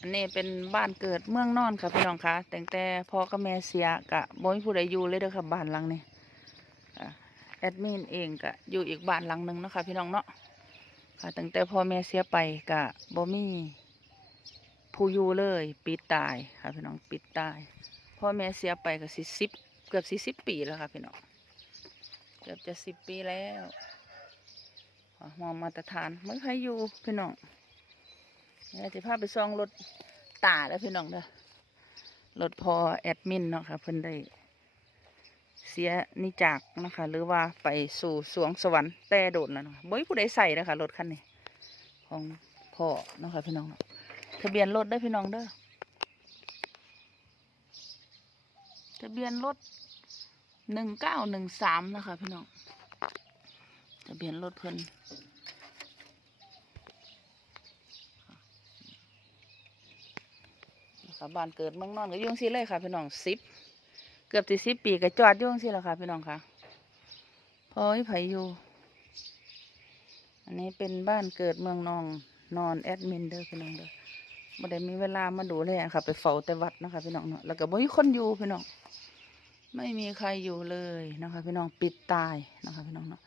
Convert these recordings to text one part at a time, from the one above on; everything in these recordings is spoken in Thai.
อันนี้เป็นบ้านเกิดเมืองนอนค่ะพี่น้องคะแต่งแต่พ่อกับแม่เสียกะบ่มีผู้ใดอยู่เลยเด้อค่ะบ้านหลังนี้แอดมินเองกะอยู่อีกบ้านหลังหนึ่งเนาะคะพี่น้องเนาะค่ะตั้งแต่พ่อแม่เสียไปกะบ่มีผู้อยู่เลยปิดตายค่ะพี่น้องปิดตายพ่อแม่เสียไปก็สิสิบเกือบสี่สิบปีแล้วค่ะพี่น้องเกือบจะสิบปีแล้วมองมาตรฐานไม่ใครอยู่พี่น้อง เดี๋ยวจะพาไปซองรถตาแล้วพี่น้องเด้อรถพอแอดมินเนาะค่ะเพิ่นได้เสียนิจากนะคะ หรือว่าไปสู่สวงสวรรค์แต่โดดแล้วเนาะบ่มีผู้ใดใส่นะคะรถคันนี้ ของพ่อเนาะค่ะพี่น้องทะเบียนรถได้พี่น้องเด้อทะเบียนรถหนึ่งเก้าหนึ่งสามนะคะพี่น้องทะเบียนรถเพิ่น ค่ะบ้านเกิดเมืองนอนก็ยุ่งสิเลยค่ะ พี่น้องสิบเกือบจะสิบปีก็จอดยุ่งสิแล้วค่ะ พี่น้องค่ะพอให้ไผอยู่ อันนี้เป็นบ้านเกิดเมืองนองนอนแอดมินเด้อพี่น้องเด้อบ่ได้มีเวลามาดูเลยค่ะ ไปเฝ้าแต่วัดนะคะพี่น้องเนาะแล้วก็บ่มีคนอยู่พี่น้องไม่มีใครอยู่เลยนะคะ พี่น้องปิดตายนะคะพี่น้องเนาะ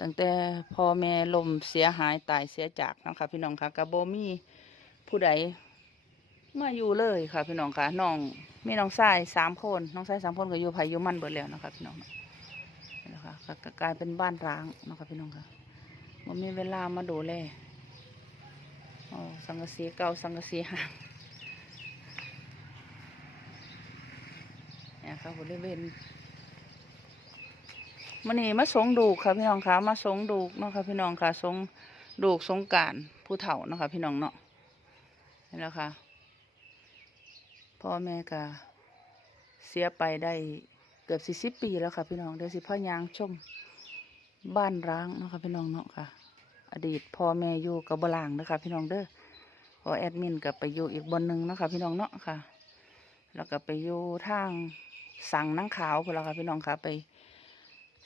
ตั้งแต่พ่อแม่ลมเสียหายตายเสียจากนะคะพี่น้องค่ะกับโบมีผู้ใด มาอยู่เลยค่ะพี่น้องค่ะน้องมีน้องชายสามคนน้องชายสามคนก็อยู่ไผอยู่มันเบิดแล้วนะคะพี่น้องนี่แหละค่ะก็กลายเป็นบ้านร้างนะคะพี่น้องค่ะมันมีเวลามาดูแลโอ้สังกะสีเก่าสังกะสีห่างเนี่ยค่ะบริเวณมันนี่มาสงดูกค่ะพี่น้องค่ะมาสงดูกเนาะค่ะพี่น้องค่ะสงดูกสงการผู้เฒ่านะคะพี่น้องเนาะนี่แหละค่ะ พ่อแม่ก็เสียไปได้เกือบสี่สิบปีแล้วค่ะ พี่น้องเดี๋ยวสิพ่อยางชมบ้านร้างเนาะค่ะพี่น้องเนาะค่ะ อดีตพ่อแม่อยู่กับบลางนะคะพี่น้องเด้อพอแอดมินกับไปอยู่อีกบนหนึ่งนะคะพี่น้องเนาะค่ะ แล้วก็ไปอยู่ทางสั่งนังขาวพวกเราค่ะพี่น้องค่ะไป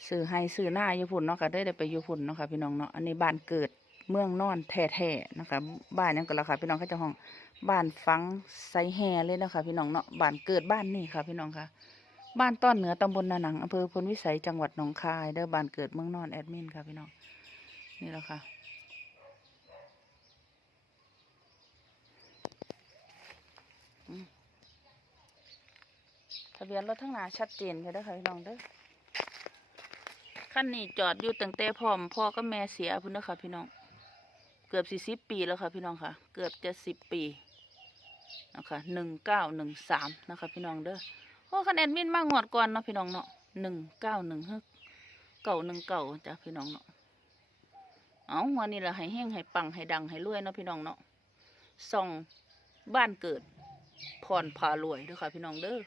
ซื้อให้ซื้อหน้าอยู่พุ่นเนาะค่ะได้ได้ไปอยู่พุ่นเนาะค่ะพี่น้องเนาะอันนี้บ้านเกิด เมืองนอนแท้ๆนะคะ บ้านหยังก็แล้วค่ะพี่น้องเขาจะห้องบ้านฟังไซแห่เลยนะคะพี่น้องเนาะบ้านเกิดบ้านนี่ค่ะ พี่น้องค่ะ บ้านต้อนเหนือตำบลนาหนังอำเภอพลวิสัยจังหวัดหนองคายเด้อบ้านเกิดเมืองนอนแอดมินค่ะพี่น้องนี่แหละค่ะทะเบียนรถทั้งหนาชัดเจนเลยเด้อค่ะพี่น้องเด้อขั้นนี้จอดอยู่ตั้งแต่พร้อมพ่อกับแม่เสียพุ่นเด้อค่ะพี่น้อง เกือบสี่สิบปีแล้วค่ะพี่น้องค่ะ เกือบจะสิบปีนะคะหนึ่งเก้าหนึ่งสามนะคะพี่น้องเด้อโอ้คะแนนมินมากงวดก่อนเนาะพี่น้องเนาะหนึ่งเก้าหนึ่งฮึเก่าหนึ่งเก่าจ้ะพี่น้องเนาะเอาวันนี้ละให้แห้งให้ปังให้ดังให้รวยเนาะพี่น้องเนาะส่องบ้านเกิดพรพารวยเด้อค่ะพี่น้องเด้อ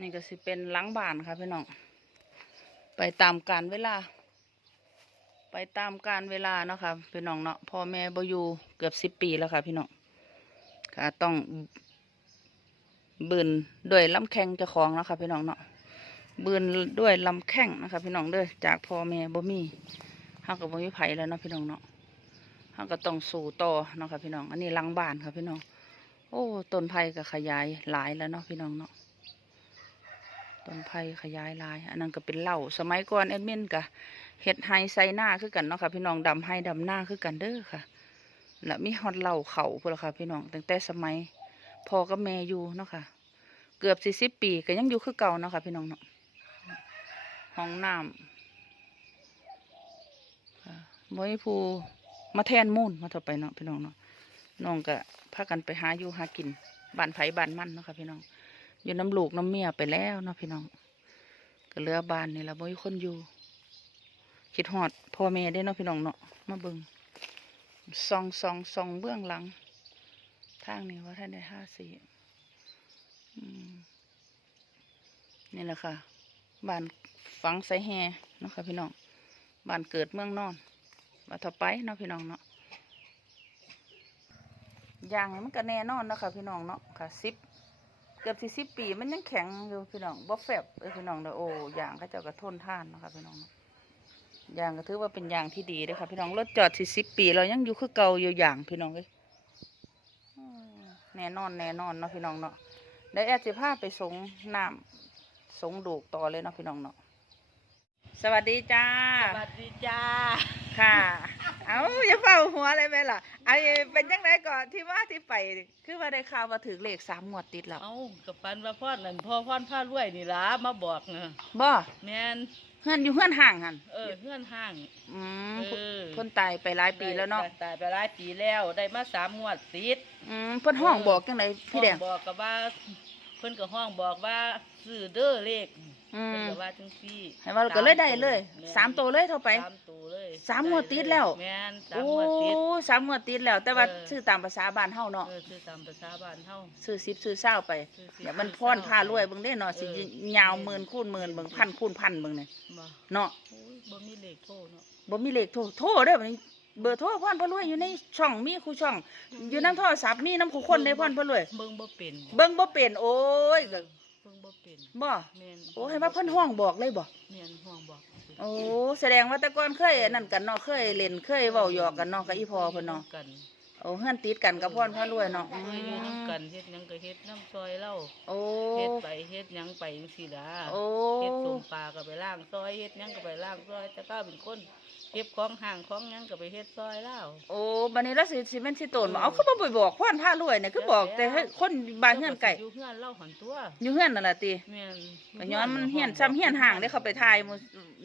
นี่ก็สิเป็นหล้างบ้านค่ะพี่น้อง ไปตามการเวลา ไปตามการเวลาเนาะค่ะพี่น้องเนาะพ่อแม่บอยู่เกือบสิบปีแล้วค่ะ พี่น้องค่ะต้องบืนด้วยลำแข้งเจ้าของเนาะค่ะพี่น้องเนาะบืนด้วยลำแข้งนะคะ พี่น้องเด้อจากพ่อแม่บ่มีเฮากับบ่มีไผแล้วเนาะพี่น้องเนาะเฮาก็ต้องสู่ต่อเนาะค่ะพี่น้อง อันนี้ลังบานค่ะพี่น้อง โอ้ต้นไผ่ก็ขยายหลายแล้วเนาะพี่น้องเนาะต้นไผ่ขยายหลาย อันนั้นก็เป็นเหล้าสมัยก่อนแอดมินกะ เห็ดไฮใส่หน้าคือกันเนาะค่ะ พี่น้องดำไฮดำหน้าคือกันเด้อค่ะและมีฮอตเหล่าเขาพุ่นละค่ะ พี่น้องตั้งแต่สมัยพ่อกับแม่อยู่เนาะค่ะ เกือบสี่สิบปีก็ยังอยู่คือเก่าเนาะค่ะ พี่น้องเนาะห้องน้ำค่ะบ่มีผู้มาแทนมูลมาต่อไปเนาะพี่น้องเนาะน้องก็พากันไปหาอยู่หากินบ้านไผ่บ้านมันเนาะค่ะพี่น้องอยู่น้ำลูกน้ำเมียไปแล้วเนาะพี่น้องก็เลือบ้านนี่ละบ่มีคนอยู่ คิดฮอดพ่อแม่ได้เนาะพี่น้องเนาะมาเบิงซองซองซองเบื้องหลัง ทางนี้ว่าท่านได้ห้าสี่นี่แหละค่ะบ้านฝังไสแฮเนาะค่ะพี่น้องบ้านเกิดเมืองนอนว่าถ้าไปเนาะพี่น้องเนาะอย่างมันก็แน่นอนเนาะค่ะพี่น้องเนาะค่ะสิบเกือบสี่สิบปีมันยังแข็งอยู่พี่น้องบ่แฟบเออพี่น้องเด้อโอ้อย่างเขาเจ้าก็ทนทานเนาะค่ะพี่น้องเนาะ ยางก็ถือว่าเป็นยางที่ดีเลยค่ะพี่น้องรถจอดสี่สิบปีเรายังอยู่คือเก่าอยู่อย่างพี่น้องเลยแน่นอนแน่นอนเนาะพี่น้องเนาะได้แอดจะภาพไปสงน้ำสงดูกต่อเลยเนาะพี่น้องเนาะ สวัสดีจ้า สวัสดีจ้า ค่ะ เอาอย่าเฝ้าหัวเลยไหมล่ะไอ้เป็นยังไงก่อนที่ว่าที่ไป คือว่าได้ข่าวว่าถือเลขสามงวดติดแล้ว เอากับปันว่าพ่อนั่นพ่อพ่อนผ้ารวยนี่ล่ะมาบอกนะบ่แม่นเฮือนอยู่เฮือนห่างหันเออเพื่อนห้าง อืมเออ เพิ่นตายไปหลายปีแล้วเนาะได้ตายไปหลายปีแล้วได้มาสามงวดติดอืมเพิ่นห้องบอกจังไดพี่แดงห้องบอกกับว่า เพิ่นก็ห้องบอกว่าซื้อเด้อเลข อืเพิ่นมก็ว่าจังซี่ให้ว่าก็เลยได้เลยแม่นสามตัวเลยเท่าไป สามตัวเลยสามงวดติดแล้ว แม่นสามโอ้งวดติด สามงวดติดแล้ว แต่ว่าเออ ซื้อตามภาษาบ้านเฮาเนาะเออซื้อตามภาษาบ้านเฮา ซื้อสิบซื้อเศร้าไปซื้อสิบเดี๋ยวมันซื้อพรเศร้าพารวยเบิ่งได้เนาะสิเออยาวหมื่นคูณหมื่นเบิ่งพันคูณพันเบิ่งเนี่ยบ่เนาะโอ้ยบ่มีเลขโทรเนาะบ่มีเลขโทรโทรเด้อบัดนี้เบอร์โทรพรพารวยอยู่ในช่องมีครูช่อง อยู่นำโทรศัพท์มีนำครูคนได้พรพารวย เบิ่งบ่เป็นเบิ่งบ่เป็นโอ้ยก็ เบิ่งบ่เป็นบ่แม่นโอ้ให้ว่าเพิ่นห้องบอกเลยบ่แม่นห้องบอกโอ้แสดงว่าแต่ก่อนเคยอันนั่นกันเนาะเคยเล่นเคยเว้าหยอกกันเนาะกับอีพ่อเพิ่นเนาะกันโอ้เฮือนติดกันกับพรพารวยเนาะเคยอยู่นํกันเฮ็ดหยังก็เฮ็ดน้ำซอยเล่าโอ้เฮ็ดไปเฮ็ดหยังไปจังซี่ล่ะโอ้ เฮ็ดส้มปลาก็ไปล้างซอยเฮ็ดหยังก็ไปล้างซอยแต่ก้าเป็นคน เก็บของห่างของหยังก็ไปเฮ็ดซอยเล่า โอ้บัดนี้เราสิสิแม่นสิโตนบ่เอาคือบ่ไปบอกพรพารวยเนี่ยคือบอกแต่ให้คนบ้านเฮือนไก่อยู่เฮือนเล่าหันตัวอยู่เฮือนนั่นล่ะติแม่นก็ย้อนมันเฮียนซ้ำเฮียนห่างได้เข้าไปทายหมู่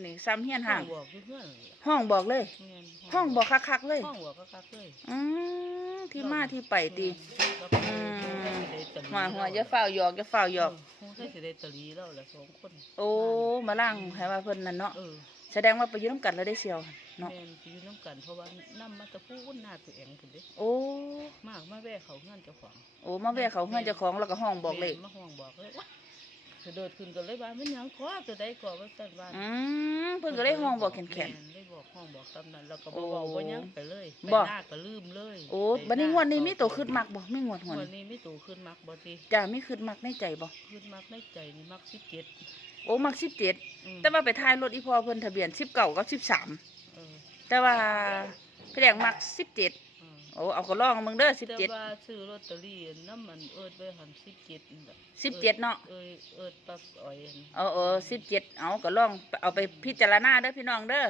นี่ซ้ำเฮียนห่างห้องบอกอยู่เฮือนห้องบอกเลย แม่นห้องบอกคักๆเลย ห้องบอกก็คักเลยอืมที่มาที่ไปติ อืมาหัวจะเฝ้าหยอกจะเฝ้าหยอก คงได้สิได้ตะลีแล้วละสองคน โอ้มาล่างให้ว่าเพิ่นนั่นเนาะ เออ แสดงว่าไปอยู่นํกันแล้วได้เสียวเนาะแม่นสิอยู่น้ำกันเพราะว่าน้ำมาแตะพูนหน้าตัวเองพุ่นเด้โอ้มากมาแว่เขาเงื่อนเจ้าของโอ้มาแวะเขาเฮือนเจ้าของแล้วก็ห้องบอกเลยแม่นมาห้องบอกเลยว่า กระโดดขึ้นก็เลยว่ามันหยังขอตัวใดก่อว่าซั่นว่าอืมเพิ่นก็ได้ห้องบอกแข็งแม่เลยบอกห้องบอกตำนั้นแล้วก็บ่เว้าโอ้บ่หยังไปเลยไปบ่หน้าก็ลืมเลยๆโอ้ไปบัดนี้หงวดนี้มีตัวขึ้นมักบ่มีงวดหงวนวดนี้มีตัวขึ้นมักบ่ติจ้ามีขึ้นมักในใจบ่ขึ้นมักในใจนี่มัก17โอ้มัก17อืมแต่ว่าไปท้ายรถอีพอเพิ่นทะเบียน19กับ13 เออแต่ว่าพี่แดงมัก17อืม โอ้เอาก็ลองมึงเด้อแต่17ว่าซื้อลอตเตอรี่น้ำมันเอิดไว้หัน17นี่แหละ17เนาะเอ้ยเอิดปักอ้อยหั่นเออเออ17เอาก็ลองเอาไปพิจารณาเด้อพี่น้องเด้อ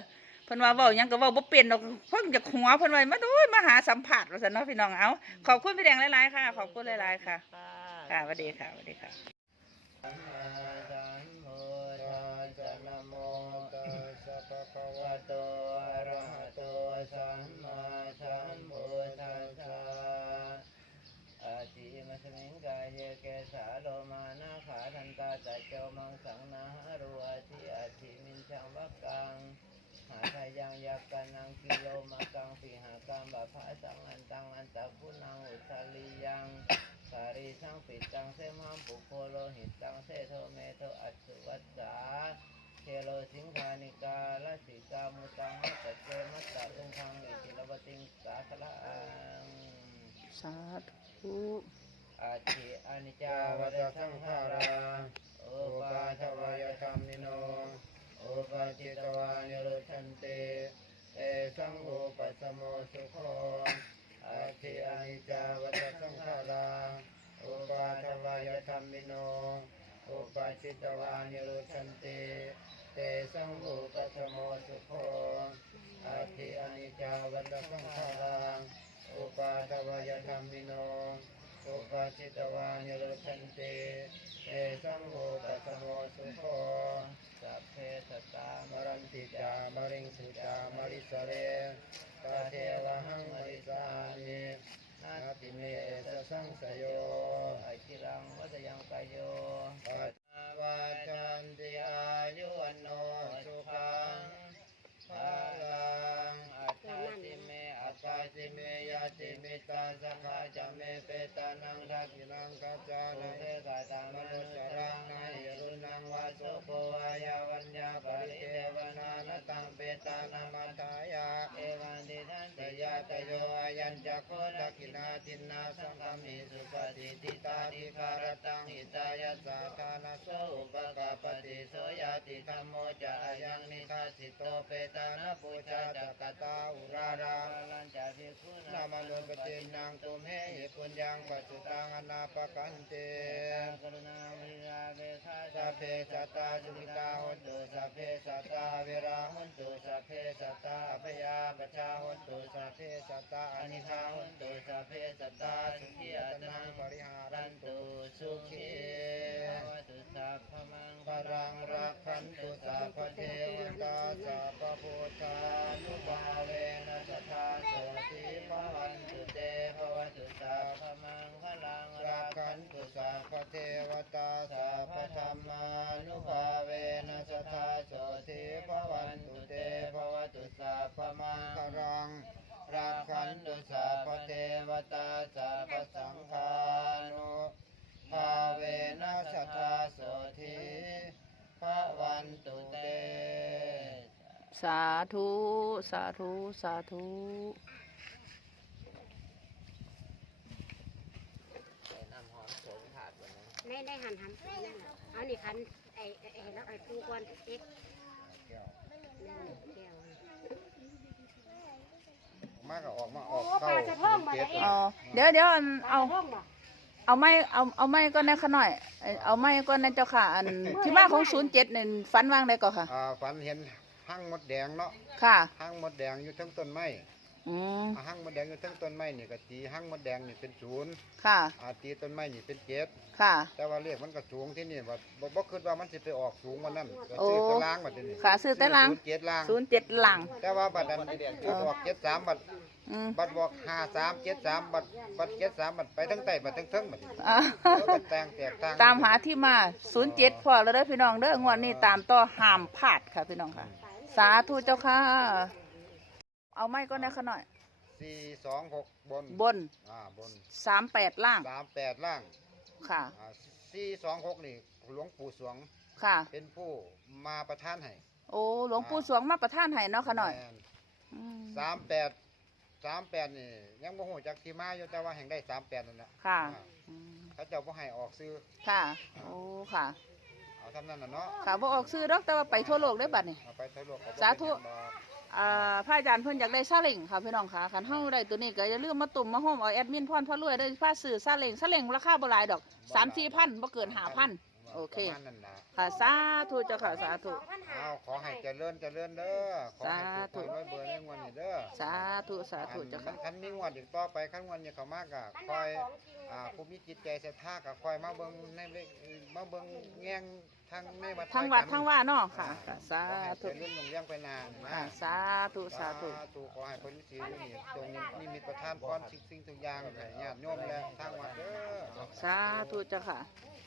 เพิ่นว่าเว้าหยังก็เว้าบ่เป็นดอกเพิ่นจากหัวเพิ่นว่ามาโอ้ยมาหาสัมผัสว่าซั่นเนาะพี่น้องเอาขอบคุณพี่แดงหลายๆค่ะ ขอบคุณหลายๆค่ะ ค่ะสวัสดีค่ะสวัสดีค่ะ สัมมาสัมพุทธัสสะนะโมตัสสะภะคะวะโตอะระหะโตสัมมาสัมพุทธัสสะอาทิ มิงกายเยเกสาโลมานาขาทันตาตะเจมังสังนาหารุอาทิอาทิมินชังวักกังหาทายังยักกันังกิโลมากังปิหากังบาภาสังอันตังอันตะพุนังอุทาลียังสารีสังปิตังเสมังปุโคโลหิตตังเสโทเมโทอัจสุวัสสาเทโลสิงคานิกาลสิกามุตังมัตเจมัตตะลุงคังอิติลวติงสาคละอังสาธุ อาทิอนิจจาวัตสังขาราโอปาทวายธรรมิโนโอปาจิตวานิรุชันเตเอสังโฆปัสสโมสุโคอาทิอนิจจาวัตสังขาราโอปาทวายธรรมิโนโอปาจิตวานิรุชันเตเตสังโฆปัสสโมสุโคอาทิอนิจจาวัตสังขาราโอปาทวายธรรมิโน เจตวานิโรธันติเอสัมโฆปัสสโมสุโคสัพเพสัตตามรันติจามริงสุจามริสเรตาเทวังมริสามินาติเมสะสังสยโยอาคิรังวัตยังกายโยปัจจาวาจันติอายุวันโนสุขังภาลังอัตติเมอัตติเมยาติเมตาสังฆาจเจักโคทักขินาตินนาสังฆมิสุปฏิติตาดิการตังหิตายะสาธานาโสอุปกาปฏิโสยาตติธรรมโมจายังนิคาสิโตเปตานาปุชาจักตาอุราราลันจาสิโกนามาโลปเจนางตุมเหหิปุญญังปัจจุตังอนาปกันเตกรุณาวิราเวทาสัพเพสัตตาจุมิตาหุตุสัพเพสัตตาเวราหุตุสัพเพสัตตาพยาปชาหุตุสัพเพสัตตาอนิคาหุตุสัพเพสัตตาสุขีอัตนังปริหารันตุสุขีวตุสัพพมังปรังรักขันตุสัพเทวตาสัพพุทธานุภาเวนะสัทธาโสติภวันตุเตภวตุสัพพมังคลังรักขันตุสัพพเทวตาสัพพธรรมานุภาเวนะสัทธา สาธุ สาธุ สาธุ น้ำหอมโสมถาดวันนี้ในในหันหันนั่นน่ะเอานี่คันไอ้ไอ้ไอ้แล้วไอ้ปูก่อนเอ็กแก้วนั่นแก้วมากก็ออกมาออกเข้าเพิ่มมาแล้วเอ็กอ๋อเดี๋ยวเดี๋ยวอันเอาห้องบ่เอาไม้เอาเอาไม้ก่อนขะหน่อยเอ้ยเอาไม้ก่อนเจ้าค่ะอันที่มาของศูนย์เจ็ดนี่ฝันว่างได้ก่อนค่ะ อ่าฝันเห็น หั่งมดแดงเนาะค่ะหั่งมดแดงอยู่ทั้งต้นไม้อืมอ่าหั่งมดแดงอยู่ทั้งต้นไม้นี่ก็ตีหั่งมดแดงนี่เป็นศูนย์ค่ะ อาตีต้นไม้นี่เป็นเจ็ดค่ะ แต่ว่าเลขมันก็สูงที่นี่ว่าบ่บ่คิดว่ามันสิไปออกสูงกว่านั้นก็โอ้ซื้อตารางบัดนี้ค่ะซื้อแต่ลังศูนย์เจ็ดลางศูนย์เจ็ดหลัง แต่ว่าบัดนั้นจุดออกเจ็ดสามบัดอืมบัดบอกห้าสามเจ็ดสามบัดบัดเจ็ดสามบัดไปทั้งใต้บัดทั้งเทิงบัดนี้อ่าแล้วก็แตงแตกต่างตามหาที่มาศูนย์เจ็ดพอแล้วเด้อพี่น้องเด้องวดนี้ตามต่อห้ามพลาดค่ะพี่น้องค่ะ สาธุเจ้าค่ะ เอาไม้ก่อนนะขะหน่อย สี่สองหกบนบนอ่าบนสามแปดล่างสามแปดล่างค่ะ อ่าสี่สองหกนี่หลวงปู่สวงค่ะ เป็นผู้มาประทานให้โอ้หลวงปู่สวงมาประทานให้เนาะขะหน่อยแม่อืมสามแปดสามแปดนี่ยังบ่ฮู้จักที่มาอยู่แต่ว่าแห่งได้สามแปดนั่นแหละค่ะอ่าอืมเขาเจ้าบ่ให้ออกซื้อค่ะโอ้ค่ะ เอาทำนั่นน่ะเนาะค่ะบ่ออกซื้อดอกแต่ว่าไปทั่วโลกได้อบัดนี้ เอาไปทะลวกเอบ่สาธุเป็นหยังดอกอ่าพระอาจารย์เพิ่นอยากได้ซาเล้งค่ะพี่น้องค่ะคันเฮาได้ตัวนี้ก็อย่าลืมมาตุ่มมาโฮมเอาแอดมินพรพระรวยได้พาซื้อซาเล้งซาเล้งราคาบ่หลายดอก3-4,000บ่เกิน5,000โอเค ประมาณนั้นน่ะค่ะสาธุเจ้าค่ะสาธุ เอาขอให้เจริญเจริญเด้อขอให้สาธุถูกหวยเบอร์ในงวดนี้เด้อ สาธุสาธุเจ้าคัค่ะนคันมีงวดอีกต่อไปคันงวดนี้เขามากอะคอยอ่าผู้มีจิตใจศรัทธาก็คอยมาเบิ่งในเวมาเบิ่งแง่งทางในวัดทั้งวัดกันทั้งว่าเนาะค่ะค่ะ สาขอให้ธุเจริญลงเลี้ยงไปนานนะค่ะสาธุสาธุ ธุขอให้คนที่อยู่นี่จงนิมิตประทานพรสิ่งสิ่งทุกอย่างให้ญาติโยมและทางวัดเด้อ สาธุเจ้าค่ะส